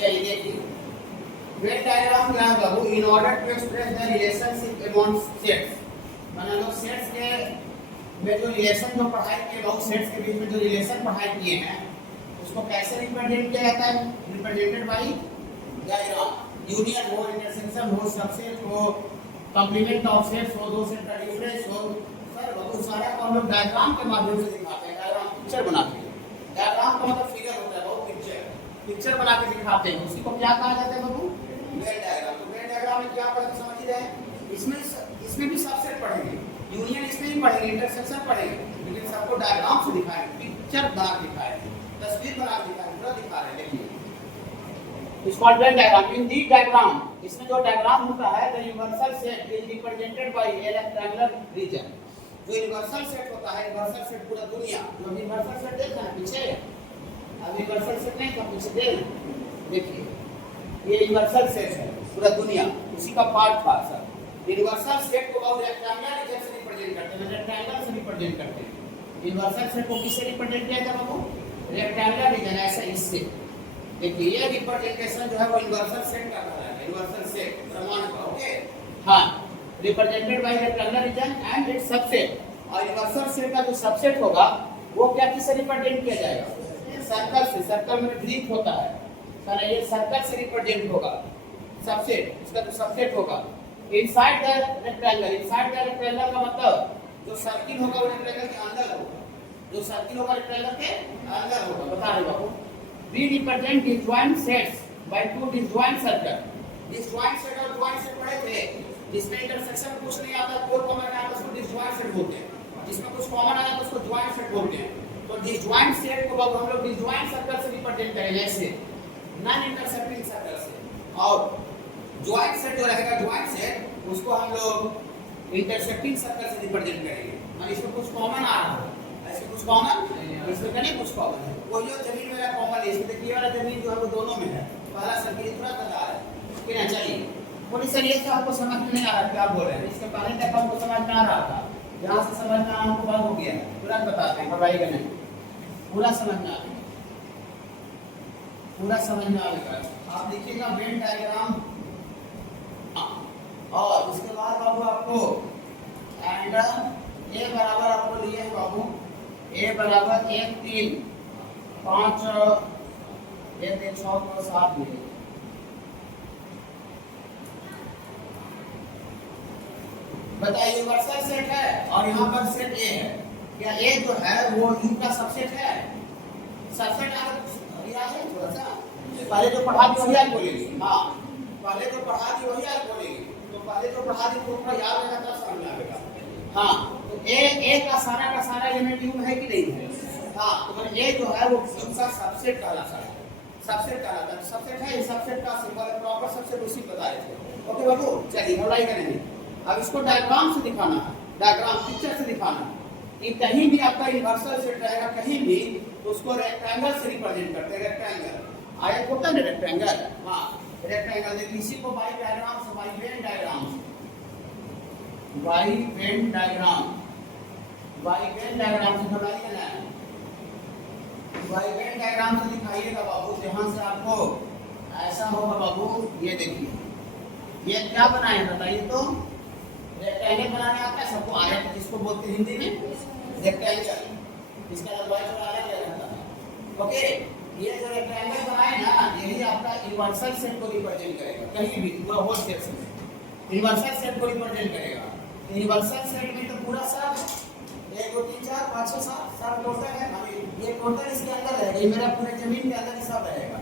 चलिए देखिए when diagram क्या है बाबू, in order to express the relationship among sets, माना लो सेट्स के में जो रिलेशन जो पढ़ाई किए बाबू, सेट्स के बीच में जो रिलेशन पढ़ाई किए हैं उसको कैसे रिप्रेजेंट किया जाता है, रिप्रेजेंटेड बाय डायग्राम। यूनियन हो, इंटरसेक्शन हो, सबसेट हो, कॉम्प्लीमेंट ऑफ सेट्स हो, दो सेट का डिफरेंस हो, सर बहुत सारा को हम लोग डायग्राम के माध्यम से दिखाते हैं, डायग्राम पिक्चर बनाते हैं। डायग्राम का मतलब फिगर होता है बहुत, पिक्चर बना के दिखाते हैं, उसी को क्या कहा जाता है बाबू, वेन डायग्राम। तो वेन डायग्राम में क्या पढ़ते समझ रहे हैं, इसमें भी सबसेट पढ़ेंगे, यूनियन इसमें ही पढ़ेंगे, इंटरसेक्शन पढ़ेंगे, लेकिन सबको डायग्राम से दिखाएंगे, पिक्चर बना के दिखाएंगे, तस्वीर बना के दिखाएंगे, पूरा दिखा रहे हैं। देखिए इस called Venn diagram. In the diagram, इसमें जो डायग्राम होता है the universal set is represented by A rectangular reason. जो यूनिवर्सल सेट होता है, यूनिवर्सल सेट पूरा दुनिया, जो यूनिवर्सल सेट देखा ना पीछे, अब यूनिवर्सल सेट नहीं था पीछे देखिए ये यूनिवर्सल सेट है पूरा दुनिया, उसी का पार्ट था सर। यूनिवर्सल सेट को और रेक्टेंगुलर रीजन से रिप्रेजेंट करते हैं, रेक्टेंगल से रिप्रेजेंट करते हैं। यूनिवर्सल सेट को किससे रिप्रेजेंट किया जाता है बाबू, रेक्टेंगुलर रीजन, ऐसा इससे। देखिए ये रिप्रेजेंटेशन जो है वो यूनिवर्सल सेट का कहलाता है, यूनिवर्सल सेट प्रमाण का, ओके हां, represented by rectangular reason and it's subset. और यूनिवर्सल सेट का जो सबसेट होगा वो क्या किससे रिप्रेजेंट किया जाएगा, सर्कल से। सर्कल में वृत्त होता है सर, ये सर्कल से रिप्रेजेंट होगा सबसेट, इसका जो सबसेट होगा inside the rectangle. Inside the rectangle का मतलब जो सर्किल होगा वो रेक्टेंगल के अंदर होगा, जो सर्किल होगा रेक्टेंगल के अंदर होगा, बता रहे बाबू। We represent disjoint sets by two disjoint circles. Disjoint set और joint set पढ़े थे, जिसमें इंटरसेक्शन कुछ नहीं आता, कोई कॉमन नहीं आता, उसको disjoint set बोलते हैं। जिसमें कुछ कॉमन आया तो उसको joint set बोलते हैं। तो disjoint set को हम लोग disjoint सर्कल से रिप्रेजेंट करेंगे, ऐसे नॉन इंटरसेक्टिंग सर्कल से। और joint set जो रहेगा, joint set उसको हम लोग इंटरसेक्टिंग सर्कल से रिप्रेजेंट करेंगे। मान इसमें कुछ कॉमन आ रहा है, ऐसे कुछ कॉमन, इसमें नहीं कुछ कॉमन है। वो जो जमीन मेरा कॉमन है, इसमें देखिए वाला जमीन जो है वो दोनों में है, पहला सर्किल थोड़ा सा आ रहा है, ठीक है। चलिए बोलिए सर ये तो आपको समझ में नहीं आ रहा क्या बोल रहे हैं, इसके पहले तक हमको समझ में आ रहा था, यहाँ से समझ में हमको बात हो गया, तुरंत बताते हैं, घबराइएगा नहीं, पूरा समझ में आएगा, पूरा समझ में आएगा। आप लिखिएगा वेन डायग्राम, और उसके बाद बाबू आपको एंड ए बराबर आपको लिए है बाबू, ए बराबर 1 3 5 1 6 को 7 मिले। बताइए यूनिवर्सल सेट है और यहाँ पर सेट ए है, क्या ए जो है वो यू का सबसेट है? सबसेट याद है थोड़ा सा, पहले जो पढ़ा दी वही आज बोलेंगे, हाँ पहले जो पढ़ा दी वही आज बोलेंगे, तो पहले जो पढ़ा दी थोड़ा याद रहेगा तब समझ में आएगा। हाँ तो ए का सारा एलिमेंट यू है कि नहीं है? हाँ तो ए जो है वो यू का सबसेट कहलाता है, सबसेट कहलाता है, सबसेट है, सबसेट का सिंबल प्रॉपर सबसेट उसी बताए थे। ओके बाबू चलिए घबराइएगा नहीं। अब इसको डायग्राम से दिखाना है, डायग्राम पिक्चर से दिखाना है कि कहीं भी आपका यूनिवर्सल सेट रहेगा कहीं भी तो उसको रेक्टेंगल से रिप्रेजेंट करते हैं, रेक्टेंगल आयत होता है ना रेक्टेंगल, हाँ रेक्टेंगल। देखिए इसी को बाई डायग्राम से, बाई वेन डायग्राम से, by Venn diagram, by Venn diagram से घबराइएगा ना, बाई वेन डायग्राम से दिखाइएगा बाबू। जहाँ से आपको ऐसा होगा बाबू, ये देखिए ये क्या बनाए हैं बताइए तो, रेक्टेंगल बनाने आता है सबको, आयत जिसको बोलते हैं हिंदी में रेक्टेंगल, इसका लंबाई थोड़ा अलग रहता है। ओके ये जो रेक्टेंगल बनाए ना यही आपका यूनिवर्सल सेट को रिप्रेजेंट करेगा, कहीं भी पूरा होल सेट से यूनिवर्सल सेट को रिप्रेजेंट करेगा। यूनिवर्सल सेट में तो पूरा सब 1 2 3 4 5 6 7 टोटल है, ये टोटल इसके अंदर रहेगा, ये मेरा पूरे जमीन के अंदर सब रहेगा,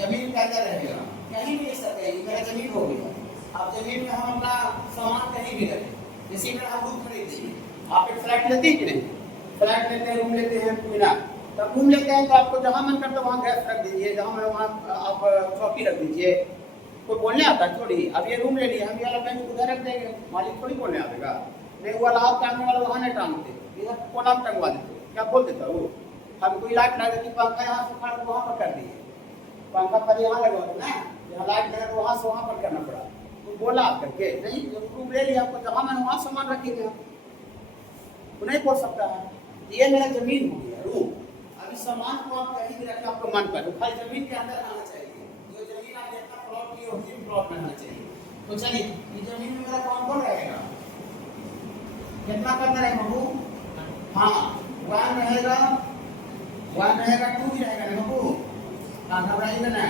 जमीन के अंदर रहेगा, कहीं भी नहीं सकते, ये मेरा जमीन हो गया। आप जमीन में हम अपना सामान कहीं भी रखें, जैसे में आप रूम खरीद लीजिए, आप एक फ्लैट लेते हैं कि नहीं, फ्लैट लेते हैं, रूम लेते हैं, पूरा तब रूम लेते हैं तो आपको जहाँ मन करता है वहाँ गैस रख दीजिए, जहाँ मन वहाँ आप चौकी रख दीजिए, कोई बोलने आता है थोड़ी। अब ये रूम ले लिया, हम ये वाला बेंच उधर रख देंगे, मालिक थोड़ी बोलने आएगा, नहीं वो वाला आप टांगने वाला वहाँ नहीं टांगते, इधर कोना में टंगवा देते, क्या बोल देता वो, हम कोई लाइट लगा देती, पंखा यहाँ से उखाड़ वहाँ पर कर दिए, पंखा पर यहाँ लगा ना, यहाँ लाइट लगा तो वहाँ से वहाँ पर करना पड़ा, तो बोला आप करके नहीं, रूम ले लिया आपको जहाँ मन वहाँ सामान रखेंगे, वो नहीं बोल सकता है, ये मेरा जमीन हो गया रूम। अभी सामान को आप कहीं भी रखें आपको मन पर, खाली जमीन के अंदर आना चाहिए, जो प्लॉट में रहना चाहिए। तो चलिए ये जमीन में मेरा कौन कौन रहेगा, कितना करना रहेगा बाबू, हाँ 1 रहेगा, 1 रहेगा, 2 भी रहेगा ना बाबू, हाँ घबराइएगा ना,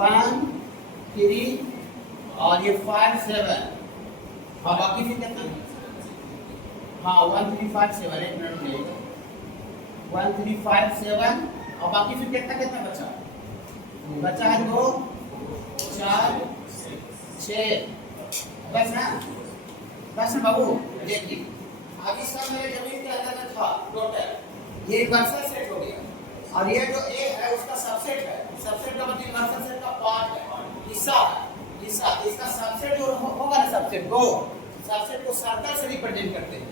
1 3 और ये 5 7, हाँ बाकी फिर कितना, हाँ 1 3 5 7, एक मिनट में 1 3 5 7 और बाकी फिर कितना कितना बचा, बचा है 2 4 6, बस ना, बस ना बाबू। देखिए अब इस सब मेरे जमीन के अंदर में था टोटल, ये इन्वर्सल सेट हो गया और ये जो ए है उसका सबसेट है, सबसेट का मतलब इन्वर्सल सेट का पार्ट है, हिस्सा है, हिस्सा, इसका सबसेट जो होगा ना, सबसेट को सर्कल से रिप्रेजेंट करते हैं,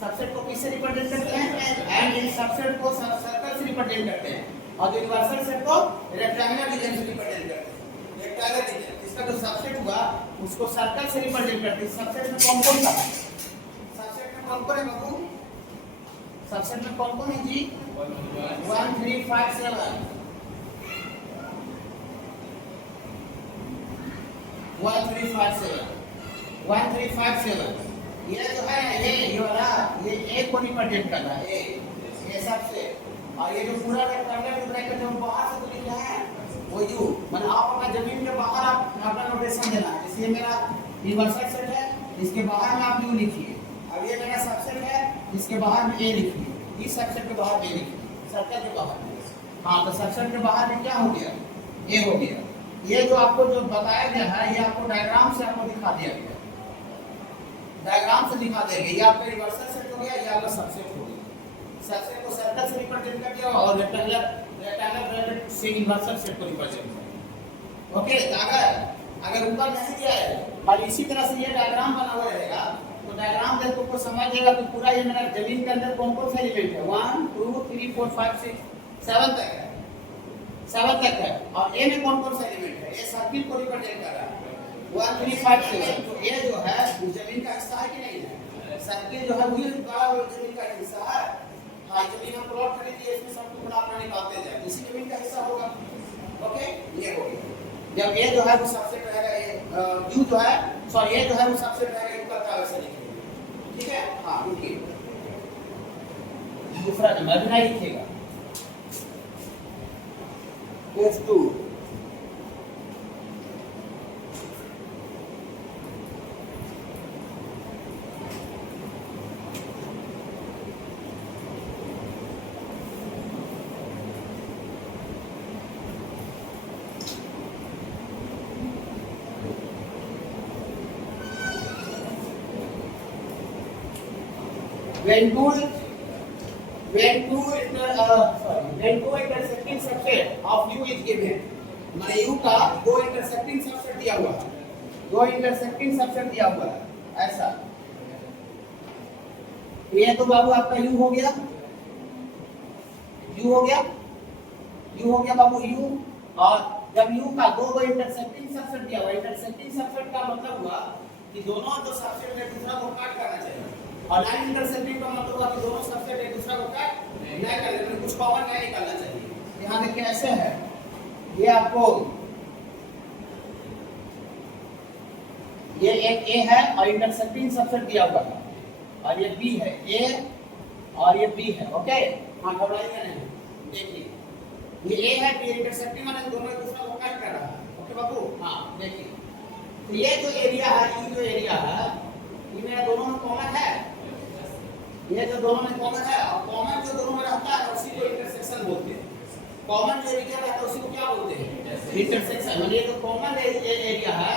सबसेट को किससे रिप्रेजेंट करते हैं, एंड इन सबसेट को सर्कल से रिप्रेजेंट करते हैं, और जो यूनिवर्सल सेट को रेक्टेंगुलर रीजन से रिप्रेजेंट करते हैं, रेक्टेंगुलर रीजन, इसका जो सबसेट हुआ उसको सर्कल से रिप्रेजेंट करते हैं। सबसेट में कौन कौन सा है, सबसेट में कौन कौन है बाबू, सबसेट में कौन कौन है जी, 1 3 5 7, 1 3 5 7, 1 3 5 7, ये जो है ये वाला ये ए को रिप्रेजेंट कर रहा है, ये सबसे, और ये जो पूरा रेक्टेंगुलर ब्रैकेट जो बाहर से तो लिखा है वो यू, मतलब आप अपना जमीन के बाहर आप अपना नोटेशन देना है, जैसे ये मेरा यूनिवर्सल सेट है, इसके बाहर में आप यू लिखिए, अब ये मेरा सबसेट है, इसके बाहर में ए लिखिए, इस सबसेट के बाहर ए लिखिए, सर्कल के बाहर में, हाँ तो सबसेट के बाहर में क्या हो गया, ए हो गया। ये जो आपको जो बताया गया है ये आपको डायग्राम से आपको दिखा दिया गया, डायग्राम से दिखा देंगे, ये आपका रिवर्सल सेट हो गया, ये आपका सबसेट हो गया, सबसेट को सर्कल से रिप्रेजेंट कर दिया और रेक्टेंगुलर ब्रैकेट से इन्वर्सल सेट को रिप्रेजेंट कर, ओके। अगर ऊपर नहीं दिया है और इसी तरह से ये डायग्राम बना हुआ रहेगा तो डायग्राम देखो को समझ जाएगा कि पूरा ये मेरा जमीन के अंदर कौन कौन सा एलिमेंट है, 1 2 3 4 5 6 7 तक है, 7 तक है, और ए में कौन कौन सा एलिमेंट है, ये सर्किल को रिप्रेजेंट कर रहा है 1 3 5 7, तो ये जो है जमीन का हिस्सा है कि नहीं है, सर्किल जो है वही बड़ा जमीन का हिस्सा है, हाँ जमीन हम प्लॉट खरीदिए इसमें सब टुकड़ा अपना निकालते जाए, इसी जमीन का हिस्सा होगा, ओके। ये हो गया, जब ये जो है वो सबसेट रहेगा, ये यू जो है सॉरी ये जो है वो सबसेट रहेगा, यू का वैसे लिखेंगे, ठीक है, हाँ रुकिए, दूसरा नंबर भी नहीं लिखेगा, case 2 when two intersecting subset of u is given, माने u का दो intersecting subset दिया हुआ है, दो intersecting subset दिया हुआ है ऐसा, ये तो बाबू आपका u हो गया, u हो गया, u हो गया बाबू u, और जब u का दो intersecting subset दिया हुआ, intersecting subset का मतलब हुआ कि दोनों जो सबसेट एक दूसरा को काट करना चाहिए, और नॉन इंटरसेक्टिंग का मतलब हुआ कि दोनों सबसेट एक दूसरा को काट नहीं कर लेते, कुछ कॉमन नहीं निकालना चाहिए। यहाँ देखिए ऐसे है, ये आपको ये एक ए है और इंटरसेक्टिंग सबसेट दिया हुआ है, और ये बी है, ए और ये बी है, ओके। हाँ घबराइएगा नहीं, देखिए ये ए है, बी इंटरसेक्टिंग माने दोनों एक दूसरा को काट कर रहा है, ओके बाबू। हाँ देखिए तो ये जो एरिया है, ये जो एरिया है ये मेरा दोनों में कॉमन है, ये जो दोनों में कॉमन है, और कॉमन जो दोनों में रहता है उसी को इंटरसेक्शन बोलते हैं, कॉमन जो एरिया रहता है उसी को क्या बोलते हैं, इंटरसेक्शन। मतलब ये जो कॉमन एरिया है,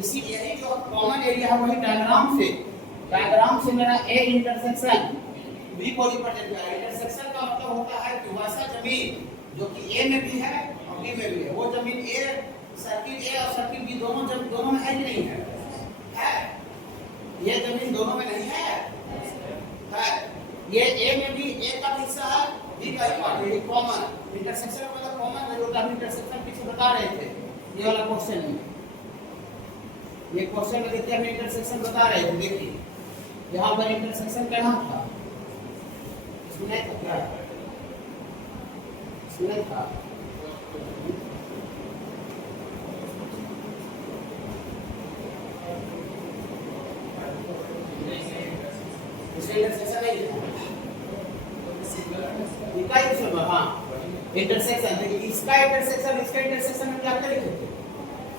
इसी यही जो कॉमन एरिया है वही डायग्राम से मेरा ए इंटरसेक्शन बी को रिप्रेजेंट कर रहा है। इंटरसेक्शन का मतलब होता है कि वैसा जमीन जो कि ए में भी है और बी में भी है, वो जमीन ए, सर्किल ए और सर्किल बी दोनों में है कि नहीं है, है, ये जमीन दोनों में नहीं है, ये ए में भी ए का हिस्सा है, बी का पार्ट है, ये कॉमन इंटरसेक्शन मतलब कॉमन है, जो हम इंटरसेक्शन पीछे बता रहे थे ये वाला क्वेश्चन में, ये क्वेश्चन में देखिए हम इंटरसेक्शन बता रहे थे, देखिए यहाँ पर इंटरसेक्शन कहना था, इसमें था क्या, इसमें था इसका इंटरसेक्शन नहीं है, इकाई सुनो हाँ इंटरसेक्शन, लेकिन इसका इंटरसेक्शन में क्या लिखे थे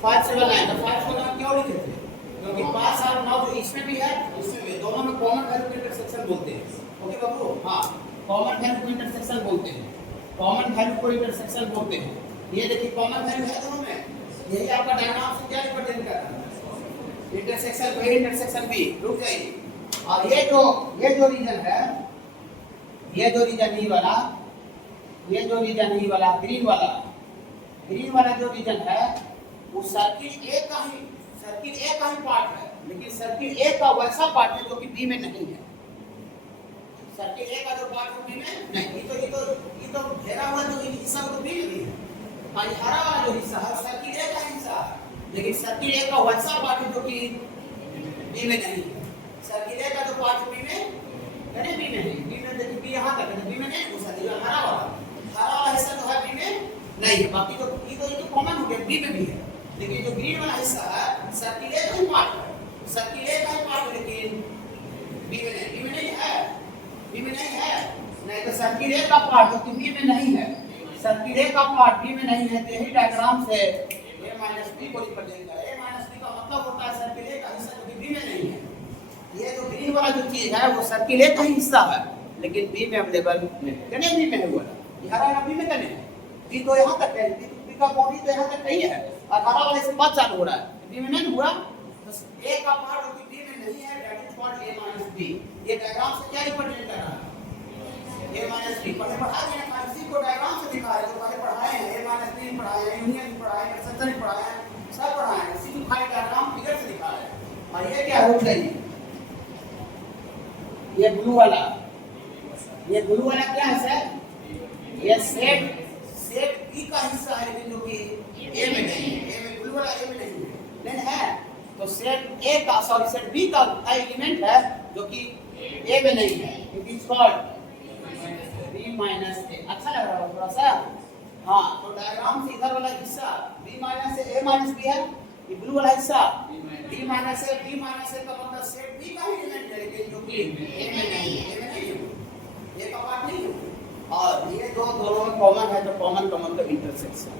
5 7 9, तो 5 7 9 क्यों लिखे थे? क्योंकि 5 7 9 जो इसमें भी है इसमें भी, दोनों में कॉमन वैल्यू को इंटरसेक्शन बोलते हैं। ओके बाबू, हाँ कॉमन वैल्यू को इंटरसेक्शन बोलते हैं, कॉमन वैल्यू को इंटरसेक्शन बोलते हैं। ये देखिए कॉमन वैल्यू है दोनों में, यही आपका डायग्राम से क्या रिप्रेजेंट कर रहा है, इंटरसेक्शन ए इंटरसेक्शन बी। रुक जाइए, और ये जो रीजन है, ये जो रीजन ई वाला, ये जो रीजन ई वाला ग्रीन वाला जो रीजन है वो सर्किल ए का ही पार्ट है, लेकिन सर्किल ए का वैसा पार्ट है जो कि बी में नहीं है। सर्किल ए का जो पार्ट है बी में नहीं, ये तो घेरा हुआ जो हिस्सा वो बी में भी है, और हरा वाला जो हिस्सा है सर्किल ए का हिस्सा है, लेकिन सर्किल ए का वैसा पार्ट है जो कि बी में नहीं है। सर्किल ए का जो पार्ट बी में नहीं, बी में देखिए बी यहां तक है, बी में नहीं घुसा दिया, हरा वाला हिस्सा जो है बी में नहीं है। बाकी तो ये तो कॉमन हो गया, बी में भी है, लेकिन जो ग्रीन वाला हिस्सा है सर्किल ए का ही पार्ट है, सर्किल ए का ही पार्ट है, लेकिन बी में नहीं है, नहीं तो सर्किल ए का पार्ट जो कि बी में नहीं है, सर्किल ए का पार्ट बी में नहीं है, तो यही डायग्राम से a माइनस बी को रिप्रेजेंट करें। a माइनस बी का मतलब होता है सर्किल ए का हिस्सा जो कि बी में नहीं है। ये जो ग्रीन वाला जो चीज है वो सर्किल ए का ही हिस्सा है, लेकिन बी में अवेलेबल नहीं, कने बी में है, वो ये हरा वाला बी में कने है, बी तो यहां तक है, बी का बॉडी तो यहां तक नहीं है, और हरा वाले से बात चालू हो रहा है, बी में नहीं हुआ, बस ए का पार्ट जो कि बी में नहीं है, that is called a minus B. ये डायग्राम से क्या रिप्रेजेंट कर रहा है, a माइनस बी। पढ़े पढ़ा दिया ना, इसी को डायग्राम से दिखा रहे, जो पहले पढ़ाए हैं, a माइनस बी पढ़ाए हैं, यूनियन भी पढ़ाए हैं, इंटरसेक्शन भी पढ़ाए हैं, सब पढ़ाए हैं, इसी को खाली डायग्राम फिगर से दिखा रहे हैं। और ये क्या हो जाएगी, ये ब्लू वाला क्या है सर, ये सेट बी का हिस्सा है, लेकिन जो कि ए में नहीं है, ए में ब्लू वाला ए में नहीं है, तो सेट ए का सेट बी का एलिमेंट है जो कि ए में नहीं है, it is called B minus A. अच्छा लग रहा है थोड़ा सा, हाँ तो डायग्राम से इधर वाला हिस्सा बी माइनस ए माइनस बी है, ये ब्लू वाला हिस्सा बी माइनस ए का मतलब सेट बी का ही एलिमेंट है, लेकिन जो कि ए में नहीं है, ए का पार्ट नहीं है। और ये दोनों में कॉमन है, तो कॉमन तो इंटरसेक्शन।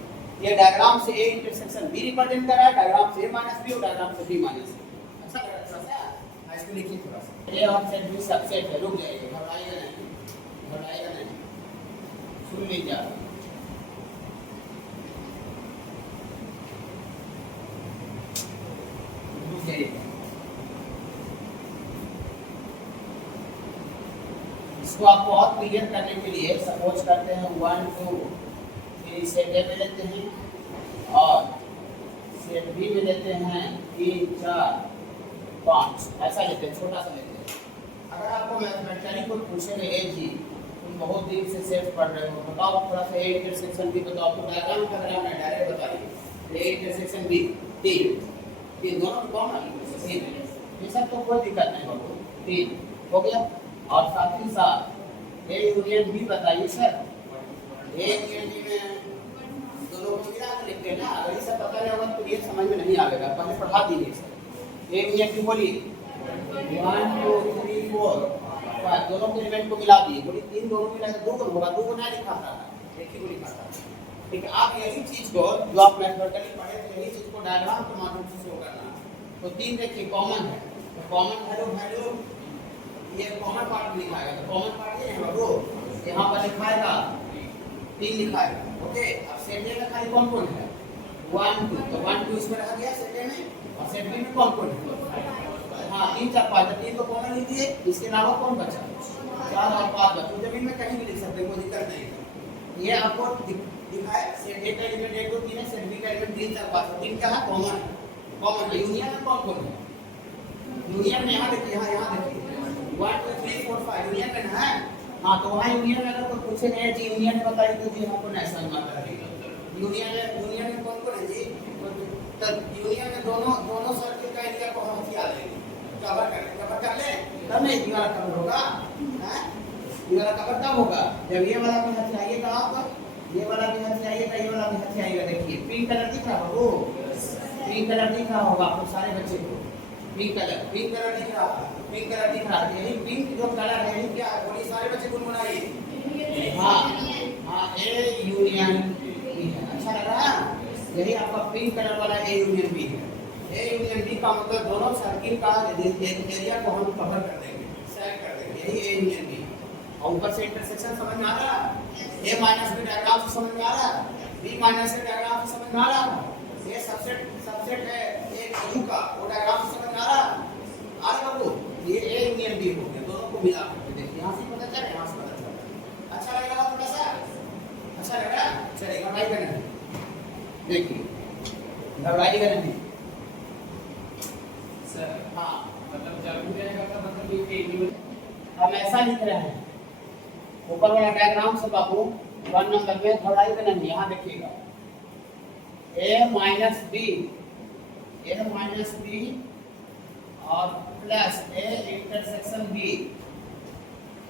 ये डायग्राम से ए इंटरसेक्शन बी रिप्रेजेंट कर रहा है, डायग्राम से ए माइनस बी और डायग्राम से बी माइनस ए। अच्छा लग रहा है थोड़ा सा, इसको लिखिए थोड़ा सा, ए और सेट बी सबसेट है, रुक जाइए, घबराइएगा नहीं, सुन लीजिए। इसको आपको और क्लियर करने के लिए सपोज करते हैं 1 2 फिर सेट ए में लेते हैं और सेट बी में लेते हैं 3 4 5, ऐसा लेते हैं, छोटा सा लेते हैं। अगर आपको मैथमेटिकली कोई पूछे ए जी तुम बहुत दिन से सेट पढ़ रहे हो, बताओ थोड़ा सा ए इंटरसेक्शन बी बताओ, आपको डायग्राम का डायग्राम है, डायरेक्ट बताइए ए इंटरसेक्शन बी 3 दोनों कौन है, ये सब तो कोई दिक्कत नहीं बाबू, 3 हो गया। और साथ ही साथ ए यूनियन बी बताइए सर, ए यूनियन बी में दोनों को मिला कर लिखते हैं ना, अगर ये सब पता नहीं होगा तो ये समझ में नहीं आएगा, पहले पढ़ा दीजिए सर। ए यूनियन बी बोलिए 1 2 3 4 5, दोनों के एलिमेंट को मिला दिए, बोलिए 3 दोनों मिला के 2 होगा, 2 को नहीं लिखा था, एक ही को लिखा था। ठीक है, आप यही चीज को जो आप मैथमेटिकली पढ़े थे यही चीज को डायग्राम के माध्यम से शो करना। तो 3 देखिए कॉमन है, तो कॉमन वैल्यू ये कॉमन पार्ट लिखाएगा, तो कॉमन पार्ट ये है बाबू, यहाँ पर लिखाएगा 3 लिखाएगा। ओके, अब सेट ए में खाली कौन है 1 2, तो 1 2 इसमें रह गया सेट ए में, और सेट बी में कौन है, हाँ 3 4 5, 3 तो कॉमन लीजिए, इसके अलावा कौन बचा 4 और 5 बचा, तो जमीन में कहीं भी लिख सकते हैं, कोई दिक्कत नहीं है। ये आपको दिखाए सेट ए का एलिमेंट 1 2 3 है, सेट बी का एलिमेंट 3 4 5, 3 क्या है कॉमन है। यूनियन में कौन है, यूनियन में यहाँ देखिए, यहाँ देखिए 1 2 3 4 5 यूनियन में है, हाँ तो वहाँ यूनियन में अगर कोई पूछे नहीं जी यूनियन में बताइए तो जी हमको नहीं समझ आता है। यूनियन में कौन है जी, तो यूनियन में दोनों सर्किल का एरिया को हम क्या लेंगे, कवर कर ले, तब नहीं ये वाला कवर होगा, हैं ये वाला कवर कब होगा, जब ये वाला भी हाथ आइएगा, आप ये वाला भी हाथ आइएगा, ये वाला भी हाथ आइएगा। देखिए पिंक कलर दिख रहा है वो, पिंक कलर दिख रहा होगा आपको सारे बच्चे को, पिंक कलर दिख रहा है, पिंक कलर दिख रहा है। यही पिंक जो कलर है यही क्या है, बोलिए सारे बच्चे गुनगुनाइए। हाँ हाँ, ए यूनियन बी है। अच्छा लग रहा है, यही आपका पिंक कलर वाला ए यूनियन बी है। ए यूनियन बी का मतलब दोनों सर्किल का एरिया को हम कवर कर देंगे, सेट कर देंगे, यही ए यूनियन बी। और ऊपर से इंटरसेक्शन समझ में आ रहा है, ए माइनस बी डायग्राम से समझ में आ रहा है, बी माइनस से डायग्राम से समझ में आ रहा है। ये सबसेट है एक यू का, वो डायग्राम से समझ में आ रहा है। आ रहा बाबू, ये ए यूनियन बी हो गया, दोनों को मिला के देखिए, यहाँ से पता चला, यहाँ से पता चला। अच्छा लग रहा थोड़ा सा, अच्छा लग रहा है। चलिए घबराई का नहीं, देखिए घबराई का नहीं सर। हाँ मतलब जब रहेगा मतलब ये हम ऐसा लिख रहे हैं, ऊपर वाला डायग्राम से बाबू 1 नंबर में घबराई का नहीं। यहाँ देखिएगा a माइनस बी और plus a intersection b,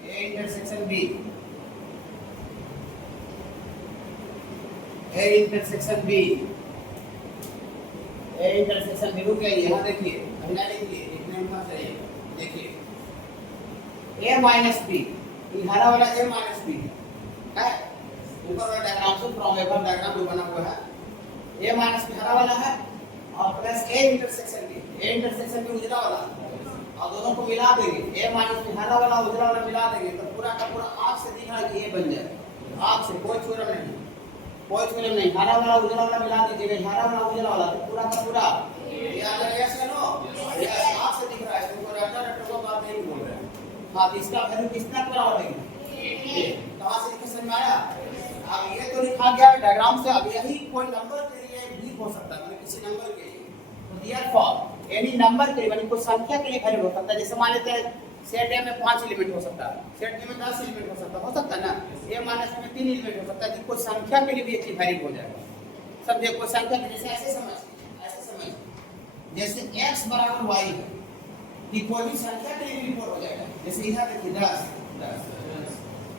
a intersection b, a intersection b, a intersection b। रुक जाइए, यहाँ देखिए, अगला देखिए, लिखने में मत जाइए। देखिए a माइनस बी, ये हरा वाला a माइनस बी है, ऊपर वाला डायग्राम से फ्रॉम एवर डायग्राम जो बना हुआ है, a माइनस बी हरा वाला है और प्लस a इंटरसेक्शन बी उजला वाला, और दोनों को मिला देंगे, a माइनस बी हरा वाला उजला वाला मिला देंगे तो पूरा का पूरा आंख से दिख रहा है कि ये बन जाए, आंख से कोई छोड़ा नहीं, कोई छोड़ा नहीं। हरा वाला उजला वाला मिला दीजिएगा, हरा वाला उजला वाला तो पूरा का पूरा याद आ गया से नो, यस आंख से दिख रहा है, इसको रट्टा को बात नहीं बोल रहे हैं। हाँ, तो इसका वैल्यू कितना बराबर देंगे, कहाँ से लिखे समझ में आया। अब ये तो लिखा गया डायग्राम से, अब यही कोई नंबर के लिए भी हो सकता है, मतलब किसी नंबर के लिए, तो देयरफॉर एनी नंबर के लिए, मतलब कोई संख्या के लिए वैल्यू हो सकता है। जैसे मान लेते हैं सेट ए में 5 एलिमेंट हो सकता है, सेट बी में 10 एलिमेंट हो सकता है ना, ए माइनस में 3 एलिमेंट हो सकता है, तो कोई संख्या के लिए भी एक वैल्यू हो जाएगा। समझे, कोई संख्या के जैसे ऐसे समझ, जैसे x बराबर y है कि कोई भी संख्या के लिए भी रिपोर्ट हो जाएगा। जैसे यहाँ देखिए 10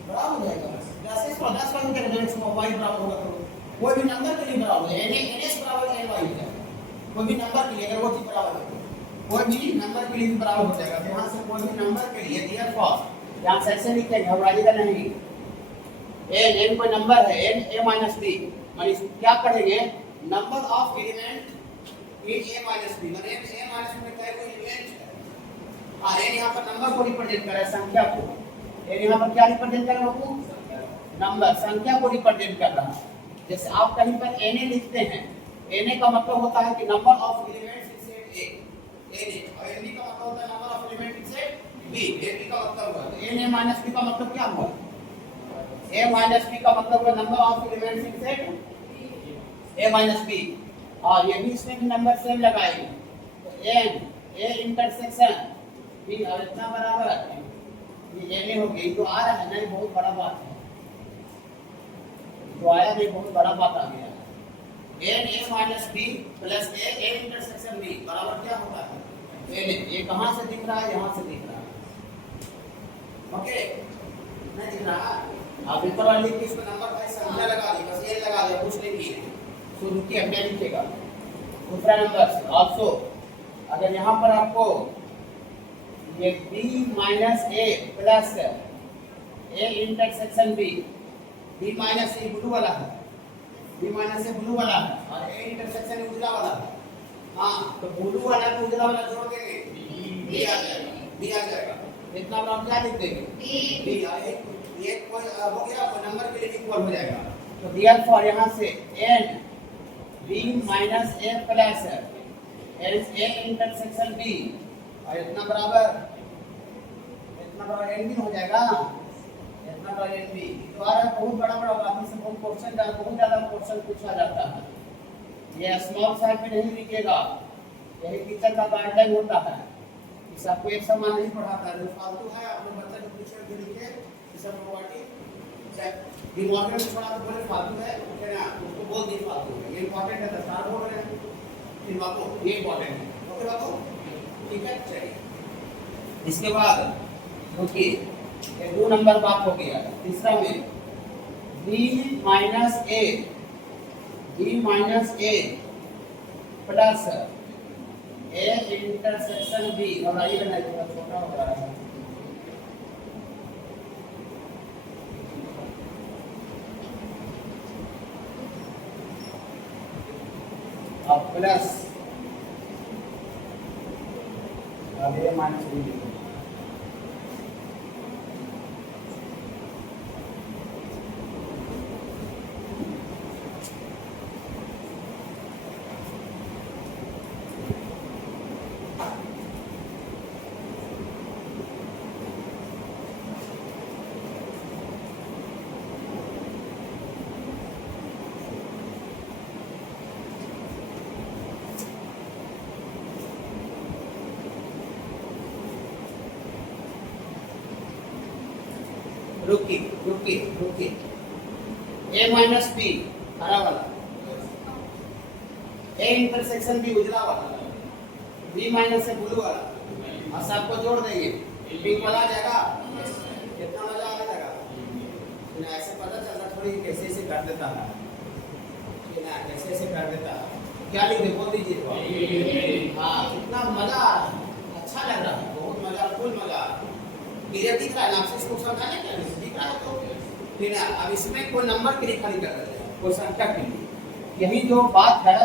बराबर हो जाएगा, 10 इसको 10 का क्या y बराबर होगा, तो कोई भी नंबर के लिए बराबर है, ns बराबर ny हो जाएगा। कोई भी नंबर के लिए अगर वो चीज बराबर है, कोई भी नंबर के लिए भी बराबर हो जाएगा। तो यहाँ से कोई भी नंबर के लिए देयरफॉर यहाँ से ऐसे लिखते हैं, घबराइएगा नहीं, n कोई नंबर है, n a माइनस बी, माने क्या पढ़ेंगे, number of element in a minus B, माने a माइनस बी में कोई एलिमेंट है। हाँ, n यहाँ पर नंबर को रिप्रेजेंट कर रहा है, संख्या को, n यहाँ पर क्या रिप्रेजेंट कर रहा है बाबू, नंबर, संख्या को रिप्रेजेंट कर रहा है। जैसे आप कहीं पर na लिखते हैं, na का मतलब होता है कि number of elements in set A, na, और nb का मतलब होता है number of element in set B, nb का मतलब हुआ, तो na माइनस b का मतलब क्या हुआ, a माइनस b का मतलब हुआ number of elements in set a minus b। और ये भी इसमें भी नंबर सेम लगाएंगे, तो n a इंटरसेक्शन b और इतना बराबर ये na हो गई। तो आ रहा है ना, ये बहुत बड़ा बात है, तो आया नहीं, बहुत बड़ा बात आ गया। n a minus b plus a intersection b बराबर क्या होता है, n। ये कहाँ से दिख रहा है, यहाँ से दिख रहा है, ओके नहीं दिख रहा। आप ऊपर वाले लिख के इसको नंबर भाई संख्या लगा दी, बस ये लगा दिया, कुछ नहीं किए। सो रुकिए, अब क्या लिखेगा दूसरा नंबर ऑल्सो, अगर यहाँ पर आपको ये b minus a plus a intersection b, b minus a blue वाला है, b माइनस a ब्लू वाला है और a इंटरसेक्शन उजला वाला है। हाँ, तो ब्लू वाला को उजला वाला जोड़ देंगे, b आ जाएगा, इतना हम क्या लिख देंगे, b। ये कोई हो गया, कोई नंबर के लिए इक्वल हो जाएगा। तो देयरफॉर यहाँ से n b minus a plus a intersection b और इतना बराबर n भी हो जाएगा, इतना बराबर n भी। तो आ रहा है बहुत बड़ा बात, इससे बहुत क्वेश्चन बहुत ज्यादा क्वेश्चन पूछा जाता है। ये स्मॉल साइज में नहीं लिखिएगा, यही टीचर का गाइडलाइन होता है, इस आपको एक समान नहीं पढ़ाता है, जो फालतू है अपने बच्चे को पूछ के लिखे, सब प्रॉपर्टी डिमॉर्गन में थोड़ा तो बोले फालतू है, ओके ना, उसको बोल दी फालतू है, ये इंपॉर्टेंट है, 10 साल बोल रहे हैं, फिर बाबू ये इंपॉर्टेंट है, ओके बाबू, ठीक है। चलिए इसके बाद देखिए ये 2 नंबर बात हो गया। तीसरा में b minus a plus A intersection B, घबराइएगा नहीं, थोड़ा छोटा हो रहा है। अब प्लस अब ए माइनस बी लिखो। रुकिए ए माइनस बी हरा वाला, ए इंटरसेक्शन बी उजला वाला, बी माइनस से ब्लू वाला, और सबको जोड़ देंगे, पिंक वाला आ जाएगा। कितना मजा आ जाएगा ना, ऐसे पता चलता थोड़ी कैसे ऐसे कर देता है ना, कैसे ऐसे कर देता है। क्या लिख दे, बोल दीजिए तो। हाँ, कितना मजा, अच्छा लग रहा है, बहुत मजा, फुल मजा। क्लियर दिख रहा है ना आपसे, इसको समझाने क्या दिख रहा है तो फिर अब इसमें कोई नंबर के लिए खाली कर देते हैं, कोई संख्या के लिए। यही जो बात है,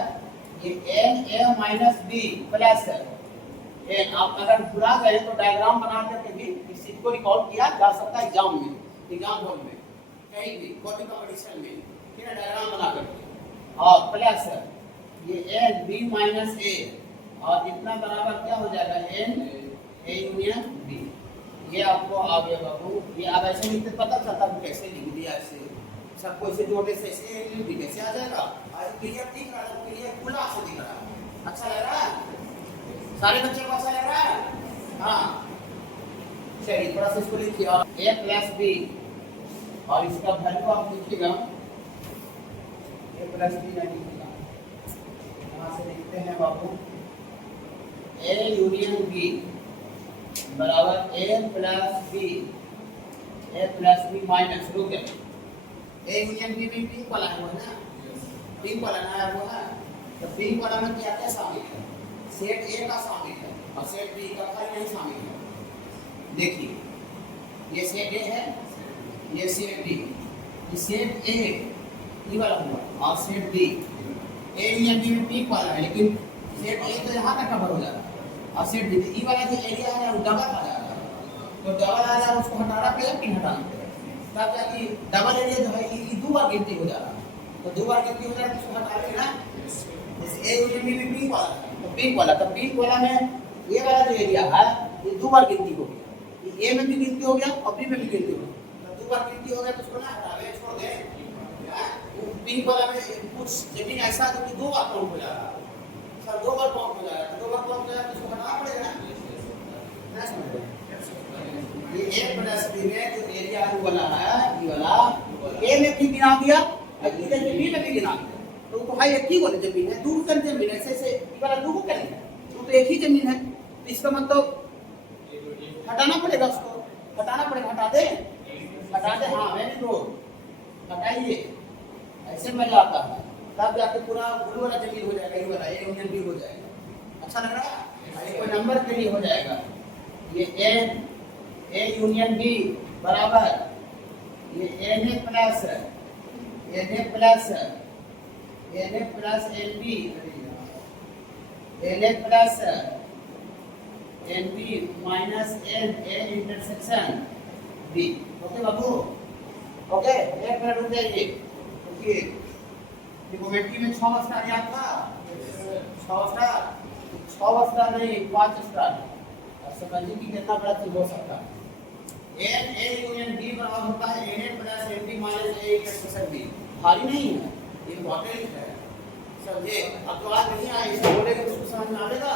ये n a minus B plus n, आप अगर भुला गए तो डायग्राम बना करके भी इस चीज को रिकॉर्ड किया जा सकता है एग्जाम में, एग्जाम हॉल में, कहीं भी कोई कंपटीशन में, ठीक है, डायग्राम बना करके। और प्लस ये n b माइनस a, और इतना बराबर क्या हो जाएगा, n a यूनियन b। ये आपको आ गया बाबू, ये आप ऐसे लिखते पता चलता है कैसे लिख दिया, ऐसे सबको ऐसे जोड़े से ऐसे भी कैसे आ जाएगा। आज क्लियर दिख रहा है, क्लियर खुला से दिख रहा है, अच्छा लग रहा है, सारे बच्चों को अच्छा लग रहा है। हाँ चलिए थोड़ा सा इसको लिखिए, और a प्लस बी, और इसका वैल्यू आप लिखिएगा, a प्लस बी नहीं लिखिएगा, यहाँ से लिखते हैं बाबू a यूनियन b बराबर a प्लस बी माइनस, रुक ए यूनियन बी में पिंक वाला है वो ना, पिंक वाला ना है वो है, तो पिंक वाला में क्या क्या शामिल है, सेट ए का शामिल है और सेट बी का खाली नहीं शामिल है। देखिए ये सेट ए है, ये सेट बी, ये सेट ए ये वाला हुआ, और set B, A union B में पिंक वाला है, लेकिन सेट ए तो यहाँ तक कवर हो जाता है, और सेट बी ई वाला जो एरिया है वो डबल आ जाएगा, तो डबल आ जाएगा, उसको हटाना पड़ेगा कि हटाना पड़ेगा, तब जाके डबल एरिया जो है ये दो बार गिनती हो जा रहा है, तो दो बार गिनती हो जा रहा है, उसको हटा लेना। जैसे ए यूनियन बी में पिंक वाला, तो पिंक वाला, तो पिंक वाला में ये वाला जो एरिया है ये दो बार गिनती हो गया, ये ए में भी गिनती हो गया और बी में भी गिनती हो गया, तो दो बार गिनती हो गया, तो उसको ना हटावे, छोड़ दे। पिंक वाला में कुछ जमीन ऐसा है कि दो बार काउंट हो जा रहा है, सर दो बार काउंट हो जा रहा है, तो दो बार काउंट हो जा रहा है, तो उसको हटाना पड़ेगा ना, समझ रहे? ये a प्लस b में जो एरिया है वाला है, ये वाला a में भी गिना दिया और इधर b में भी गिना दिया, तो वो भाई एक ही वाली जमीन है, दो कर जमीन है, ऐसे ये वाला दो को करेंगे तो एक ही जमीन है, तो इसका मतलब हटाना पड़ेगा, उसको हटाना पड़ेगा, हटा दे, हाँ वेरी गुड, हटाइए, ऐसे मजा आता है, तब जाके पूरा ब्लू वाला जमीन हो जाएगा, ये वाला ए यूनियन बी हो जाएगा। अच्छा लग रहा है, ये कोई नंबर के लिए हो जाएगा, ये ए यूनियन बी बराबर ये N A plus N B minus N A intersection B. Okay बाबू, ओके, एक मिनट रुक जाइए, ओके। ट्रिग्नोमेट्री में 6 स्टार याद था, 6 स्टार नहीं 5 स्टार, और समझिए कि कितना बड़ा चीज हो सकता है। एन ए यूनियन बी बराबर होता है N A plus N B minus A intersection B. भारी नहीं है, इम्पोर्टेंट है, समझे? अब तो आज नहीं आए, इसको बोलेंगे तो समझ में आएगा।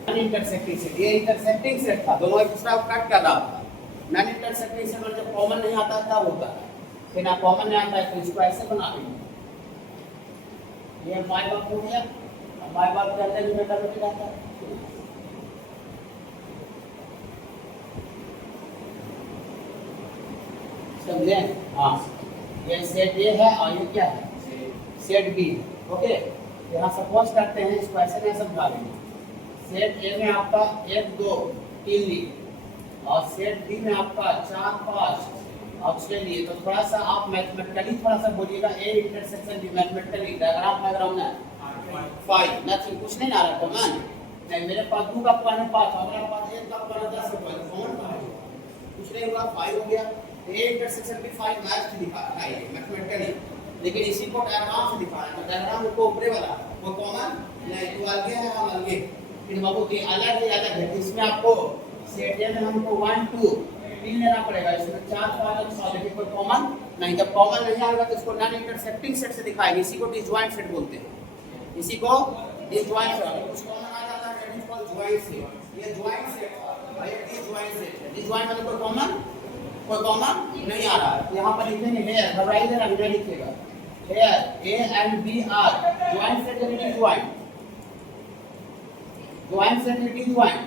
नॉन इंटरसेक्टिंग सेट, ये इंटरसेक्टिंग सेट था, दोनों एक दूसरा को कट कर रहा था। नॉन इंटरसेक्टिंग सेट में जब कॉमन नहीं आता तब होता है, फिर ना कॉमन नहीं आता है तो इसको ऐसे बना देंगे, ये माय बाप हो गया, माय बाप के अंदर में कर रहता है, समझे? हाँ, ये सेट ए है और ये क्या है, सेट बी। ओके, यहाँ सपोज करते हैं, इसको ऐसे नहीं समझा लेंगे, सेट ए में आपका 1 2 3 ली और सेट बी में आपका 4 5 और 6 लिए। तो थोड़ा सा आप मैथमेटिकली थोड़ा सा बोलिएगा A intersection B mathematically diagram ना 5 नथिंग कुछ नहीं आ रहा कॉमन नहीं। मेरे पास 2 का पुराना 5 और मेरे पास 1 का पुराना 10 है कॉमन कहां है कुछ नहीं हुआ 5 हो गया। ए इंटरसेक्शन बी 5 मैच दिखा रहा है मैथमेटिकली लेकिन इसी को डायग्राम से दिखा रहा है। तो डायग्राम को ऊपरे वाला वो कॉमन नहीं तो अलग है हम अलग फिर बाबू ये अलग है इसमें आपको सेट ए में हमको 1 2 3 लेना पड़ेगा। इसमें 4 5 और 6 देखिए कोई कॉमन नहीं। जब कॉमन नहीं आएगा तो इसको नॉन इंटरसेक्टिंग सेट से दिखाएंगे। इसी को डिसजॉइंट सेट बोलते हैं। इसी को डिसजॉइंट सेट कुछ कॉमन आ जाता है that is called joint set. ये जॉइंट सेट भाई डिसजॉइंट सेट है। डिसजॉइंट मतलब कोई कॉमन नहीं आ रहा है। यहां पर लिखेंगे हेयर घबराइएगा ना बिना लिखिएगा here A and B are joint set है डिसजॉइंट जॉइंट सेट है डिसजॉइंट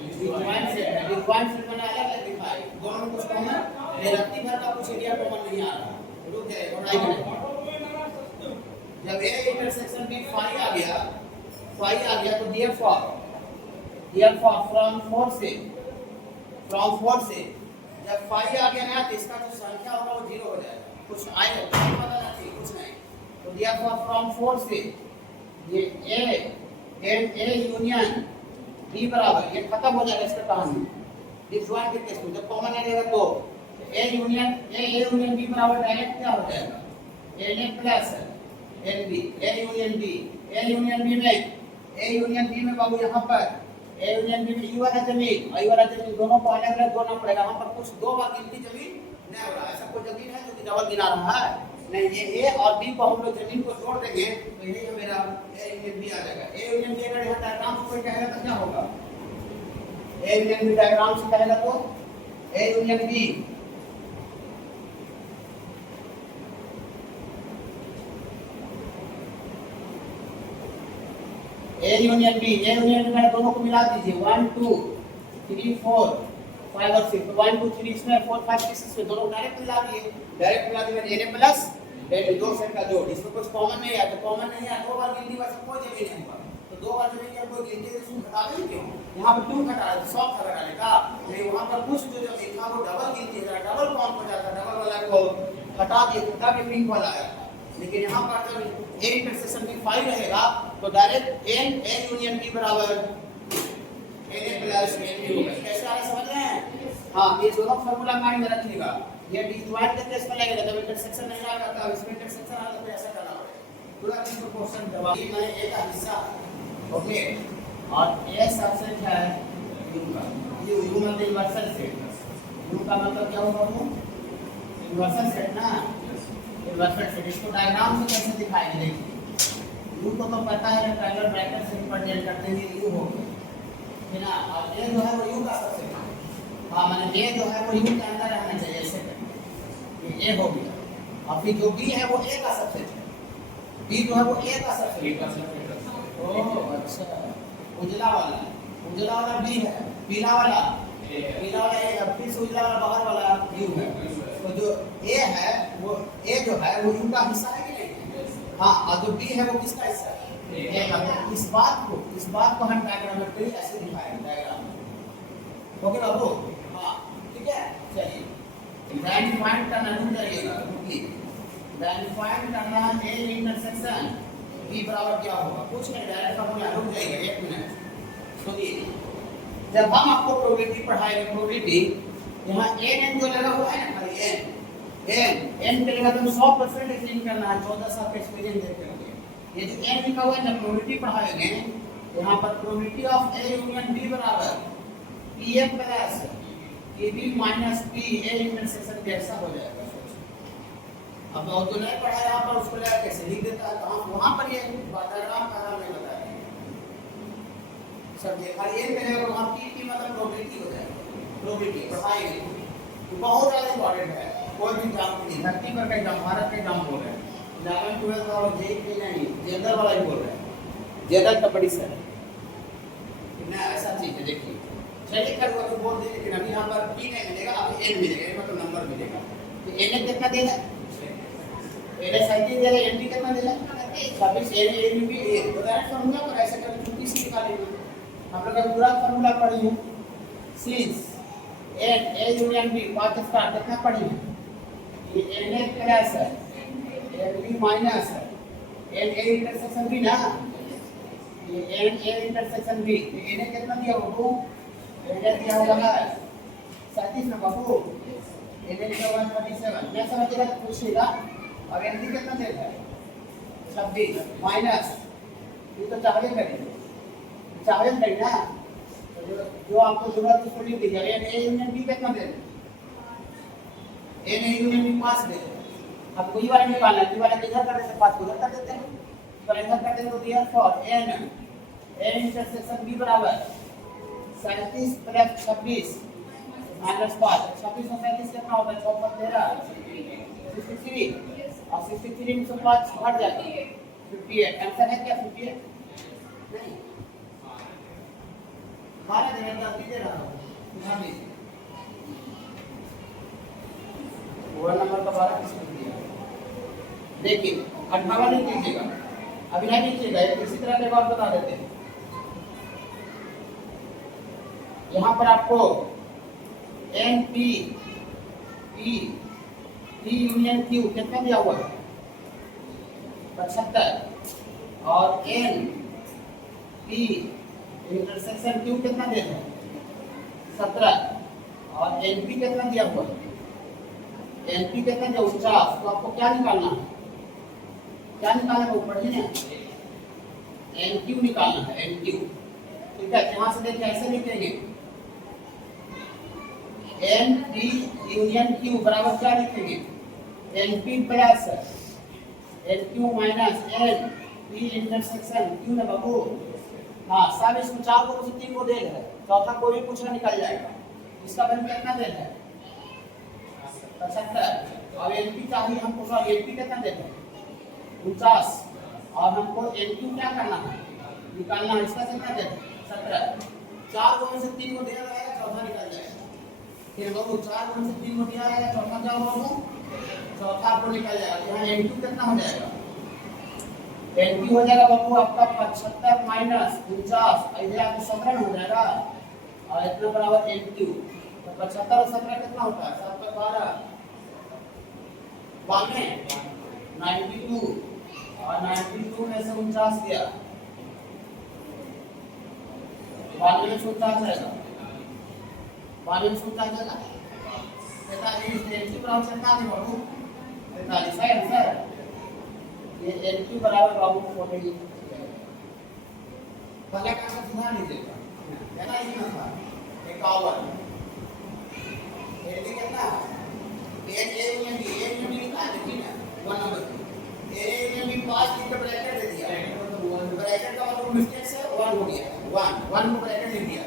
डिसजॉइंट सेट है। डिसजॉइंट सेट मैंने अलग दिखाई दोनों में कुछ कॉमन ये रत्ती भर का कुछ एरिया कॉमन नहीं आ रहा। रुक जाए घबराइए जब ए इंटरसेक्शन बी 5 आ गया तो देयरफॉर फ्रॉम 4 से जब 5 आ गया ना तो इसका जो संख्या होगा वो 0 हो जाएगा कुछ आएगा पता नहीं कुछ नहीं। तो देयरफॉर फ्रॉम 4 से ये A and A union B बराबर ये खत्म हो जाएगा इसका कहानी डिसजॉइंट के केस में। जब कॉमन आ जाएगा तो ए यूनियन बी बराबर डायरेक्ट क्या हो जाएगा N A plus N B A union B में बाबू यहाँ पर ए यूनियन बी में यू वाला जमीन और यू वाला जमीन दोनों को अलग अलग जोड़ना पड़ेगा। यहाँ पर कुछ 2 बार गिनती जमीन नहीं हो रहा है। ऐसा कोई जमीन है जो कि डबल गिना रहा है नहीं। ये ए और बी को हम लोग जमीन को जोड़ देंगे तो यही मेरा ए यूनियन बी आ जाएगा। ए यूनियन बी अगर यहाँ डायग्राम से कोई कहेगा तो क्या होगा ए यूनियन बी डायग्राम से कहेगा तो A union B A union B मैंने दोनों को मिला दीजिए 1 2 3 4 5 और 6 तो 1 2 3 इसमें 4 5 6 इसमें दोनों डायरेक्ट मिला दिए मैंने एन प्लस एन दो सेट का जोड़। इसमें कुछ कॉमन नहीं है तो कॉमन नहीं है 2 बार गिनती वैसे कोई जमीन नहीं होगा तो 2 बार जमीन की कोई गिनती इसमें घटावे क्यों यहाँ पर क्यों घटा रहे 100 था घटाने का नहीं। वहाँ पर कुछ जो जमीन था वो डबल गिनती है डबल काउंट हो जाता डबल वाला को हटा दिए तब ये पिंक वाला आया लेकिन यहाँ पर जब ए इंटरसेक्शन बी 5 रहेगा तो direct n A union B बराबर n A plus N B होगा। कैसे आ रहा समझ रहे हैं हां ये दोनों फार्मूला माइंड में रखिएगा। ये डिसजॉइंट के केस में लगेगा जब इंटरसेक्शन नहीं आएगा तब इसमें इंटरसेक्शन आएगा तो ऐसा करना पड़ेगा पूरा इसको क्वेश्चन जवाब ये मैंने ए का हिस्सा ओके और ए सबसेट है यू का ये यू मतलब यूनिवर्सल सेट यू का मतलब क्या होगा वो यूनिवर्सल सेट ना यूनिवर्सल सेट। इसको डायग्राम से कैसे दिखाएंगे देखिए यू को तो पता है ट्रायंगल ब्रैकेट से रिप्रेजेंट करते हैं यू हो है ना और ए जो है वो यू का सबसेट है। हां माने ए जो है वो यू के अंदर रहना चाहिए ऐसे ये ए हो गया और फिर जो बी है वो ए का सबसेट है बी जो है वो ए का सबसेट है। ओह अच्छा उजला वाला बी है पीला वाला ए फिर से उजला वाला बाहर वाला यू है। तो जो ए है वो ए जो है वो यू का हिस्सा है कि नहीं हां और जो बी है वो किसका हिस्सा है ए का। इस बात को हम डायग्रामेट्री ऐसे दिखाएंगे डायग्राम ओके बाबू हां ठीक है चलिए लाइन फाइंड करना नहीं जाइएगा लाइन फाइंड करना ए इंटरसेक्शन बी बराबर क्या होगा कुछ नहीं डायरेक्ट फॉर्मूला रुक जाइए 1 मिनट सुनिए। जब हम आपको प्रोबेबिलिटी पढ़ाएंगे प्रोबेबिलिटी यहाँ एन जो लगा हुआ है ना खाली एन पे लगा तो 100% एक्सप्लेन करना है 14 साल का एक्सपीरियंस देखते होंगे। ये जो एन लिखा हुआ है ना प्रोबेबिलिटी पढ़ाएंगे यहाँ पर probability of A union B बराबर P A plus A B minus P A intersection कैसा हो जाएगा। अब जो नहीं पढ़ा यहाँ पर उसको लेकर कैसे लिख देता है तो वहाँ पर ये डायग्राम का नाम नहीं बताया सब देखा ये मेरे को वहाँ की मतलब प्रोबेबिलिटी हो जाएगी प्रोबेबिलिटी पढ़ाएंगे तो बहुत ज़्यादा इम्पोर्टेंट है। कोई भी एग्जाम के लिए धरती पर का एग्जाम भारत का एग्जाम बोल रहे हैं 11 12 वाला जेई के नहीं जनरल वाला ही बोल रहे हैं जनरल का बड़ी सर ना ऐसा चीज़ है देखिए चलिए कर वो तो बोल दे लेकिन अभी यहाँ पर पी नहीं मिलेगा अभी एन मिलेगा मतलब नंबर मिलेगा तो एन कितना देगा एन साइकिल दे रहा है एन भी कितना देगा 26 एन एन भी तो डायरेक्ट फॉर्मूला पर ऐसे करके छुट्टी से निकालेंगे हम लोग का पूरा फॉर्मूला पढ़ी है since N A union B path star कितना पढ़ी है ये एन ए प्लस है एन बी माइनस है एन ए इंटरसेक्शन बी ना ये N A intersection B N A कितना दिया बाबू एन ए दिया हुआ है 37 ना बाबू एन ए का 137 मैं समझेगा तो पूछेगा और एन बी कितना देता है 26 माइनस ये तो चाहे करेंगे चाहे करें ना जो आपको जरूरत है उसको लिख दीजिए एन ए यूनियन बी कितना दे एन ए यूनियन बी 5 दे अब कोई वाला निकालना है वाला किधर कर देते 5 उधर कर देते हैं तो इधर कर देंगे तो दिया for N A intersection B बराबर 37 प्लस 26 माइनस 5 26 और 37 कितना होता है 6 पर 13 63 और 63 में से 5 हट जाता है 58 आंसर है क्या 58 नहीं 12 दिन का दे रहा हूं ध्यान दीजिए वो नंबर का 12 किसने दिया देखिए 58 नहीं कीजिएगा अभी नहीं कीजिएगा इसी तरह के बात बता देते हैं यहाँ पर आपको N P P P union Q कितना दिया हुआ है 75 और एन पी इंटरसेक्शन क्यू कितना दे रहे हैं 17 और एन पी कितना दिया हुआ है एन पी कितना दिया 49 तो आपको क्या निकालना है क्या निकालना है ऊपर ही ना एन क्यू निकालना है एन क्यू ठीक है यहाँ से देखिए ऐसे लिखेंगे एन पी यूनियन क्यू बराबर क्या लिखेंगे N P plus N Q minus N P intersection Q ना बाबू हाँ सब इसमें 4 को से 3 को दे है चौथा कोई भी पूछना निकल जाएगा इसका वैल्यू कितना दे है 75 और एन पी चाहिए हमको सर एन पी कितना दे है 49 और हमको एन क्यू क्या करना है निकालना है इसका कितना दे 17 4 को में से 3 को दिया जाएगा चौथा निकल जाएगा फिर बाबू 4 को में से 3 को दिया जाएगा चौथा क्या होगा चौथा आपको निकल जाएगा यहाँ एन क्यू कितना हो जाएगा एन क्यू हो जाएगा बाबू आपका 75 माइनस 49 इधर आपको 17 हो जाएगा और इतना बराबर एन क्यू तो 75 और 17 कितना होता है 7 पर 12 92 और 92 में से 49 दिया 92 में 49 आएगा 92 में 49 आएगा 45 एन क्यू बराबर कितना दे बाबू 45 है आंसर ये एन क्यू बराबर बाबू 40 पहले का सुधार लीजिएगा है ना इतना था 51 एन कितना N A union B N union B का देखिए ना 1 नंबर ए यूनियन बी 5 की ब्रैकेट दे दिया ब्रैकेट का मतलब मिस्टेक से 1 हो गया 1 को ब्रैकेट दे दिया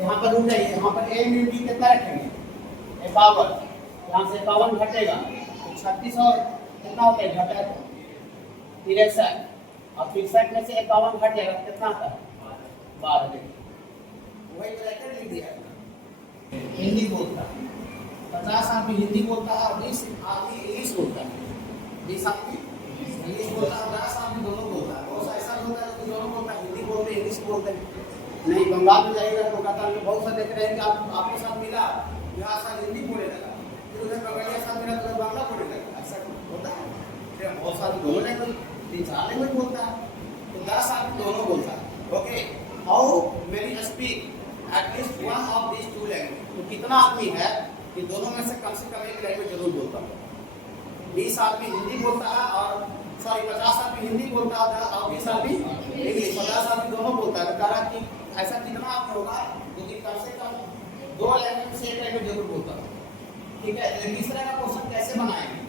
यहां पर रुक जाइए यहां पर ए यूनियन बी कितना रखेंगे 51 यहां से 51 घटेगा 36 और कितना होता है घटा 63 और 63 में से 51 घट जाएगा कितना आता है 12 देखिए वही ब्रैकेट लिख दिया हिंदी बोलता 50 आदमी हिंदी बोलता है 20 आदमी इंग्लिश बोलता है 20 आदमी इंग्लिश बोलता है 10 आदमी दोनों बोलता है बहुत ऐसा होता है कि दोनों बोलता है हिंदी बोलते इंग्लिश बोलते नहीं बंगाल में जाइएगा कोलकाता में बहुत सा देख रहे हैं कि आप आपके साथ मिला यहाँ सा हिंदी बोलने लगा फिर उधर बंगाली साथ मिला तो बांग्ला बोलने लगा ऐसा होता है फिर बहुत सारे दोनों लैंग्वेज 3-4 लैंग्वेज बोलता है तो 10 आदमी दोनों बोलता है okay how many speak at least one of this two language तो कितना आदमी है कि दोनों में से कम एक लैंग्वेज जरूर बोलता है 20 आदमी हिंदी बोलता है और सॉरी 50 आदमी हिंदी बोलता है और 20 आदमी इंग्लिश 50 आदमी दोनों बोलता है कह रहा कि ऐसा कितना आदमी होगा जो कि कम से कम 2 लैंग्वेज से एक लैंग्वेज जरूर बोलता है ठीक है तो इस तरह का क्वेश्चन कैसे बनाएंगे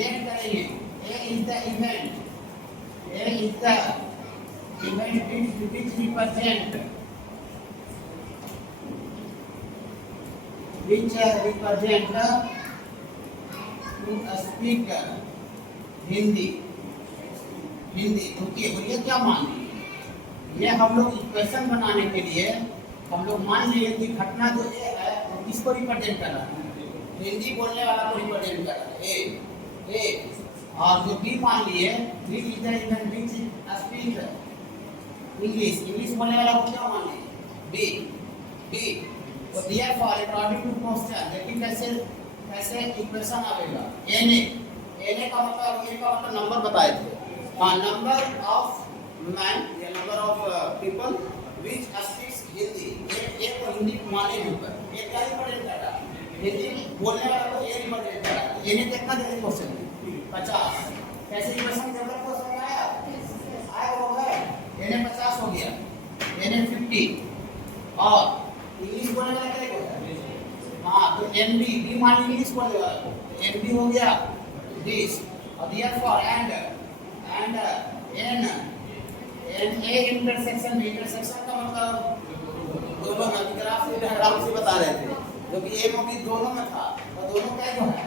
नेम करेंगे A is the event A is the event which represent to speak Hindi Hindi तो बोलिए क्या मान ये हम लोग इक्वेशन बनाने के लिए हम लोग मान लिए कि घटना जो ए है वो किसको रिप्रेजेंट कर रहा है हिंदी बोलने वाला को रिप्रेजेंट कर रहा है ए और जो बी मान लिए which is the event which speak English English बोलने वाला को क्या मान लिए बी बी तो therefore according to question देखिए कैसे कैसे इक्वेशन आएगा na का मतलब नंबर बताए थे हाँ नंबर ऑफ मैन या number of people which speaks Hindi एक को हिंदी माने नंबर ये क्या इंपॉर्टेंट है हिंदी बोलने वाला को एक इंपॉर्टेंट है na कितना दे क्वेश्चन 50 कैसे इक्वेशन जब तक क्वेश्चन आया होगा na 50 हो गया na 50 और इंग्लिश बोलने वाला क्या होता है हाँ तो एमबी बी मान इंग्लिश बोलने वाला एमबी हो गया दिस और therefore and n a intersection का मतलब दोनों में ग्राफ से डायग्राम से बता रहे थे जो कि a और b दोनों में था तो दोनों क्या जो है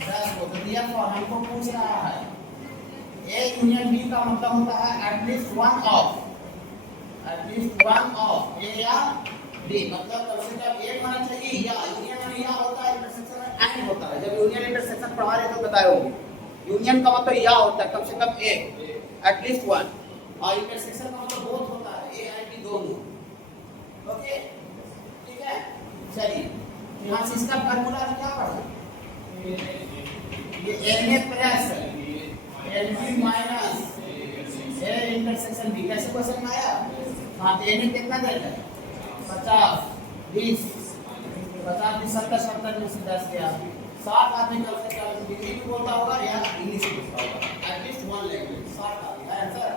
10 को तो therefore हमको पूछ रहा है a यूनियन b का मतलब होता है एटलीस्ट वन ऑफ a या b मतलब कम से कम एक होना चाहिए या यूनियन में या होता है इंटरसेक्शन में एंड होता है जब यूनियन इंटरसेक्शन पढ़ा रहे तो बताए होंगे यूनियन का मतलब या होता है कम से कम एक एटलीस्ट वन और इंटरसेक्शन का मतलब बोथ होता है ए एंड बी दोनों ओके ठीक है चलिए यहाँ से इसका फार्मूला क्या पढ़ा ये na plus nb minus a intersection b कैसे क्वेश्चन में आया हाँ तो na कितना देगा 50 20 70 70 में से 10 गया 60 आदमी कल से हिंदी भी बोलता होगा या इंग्लिश भी बोलता होगा एटलीस्ट वन लैंग्वेज 60 आदमी आंसर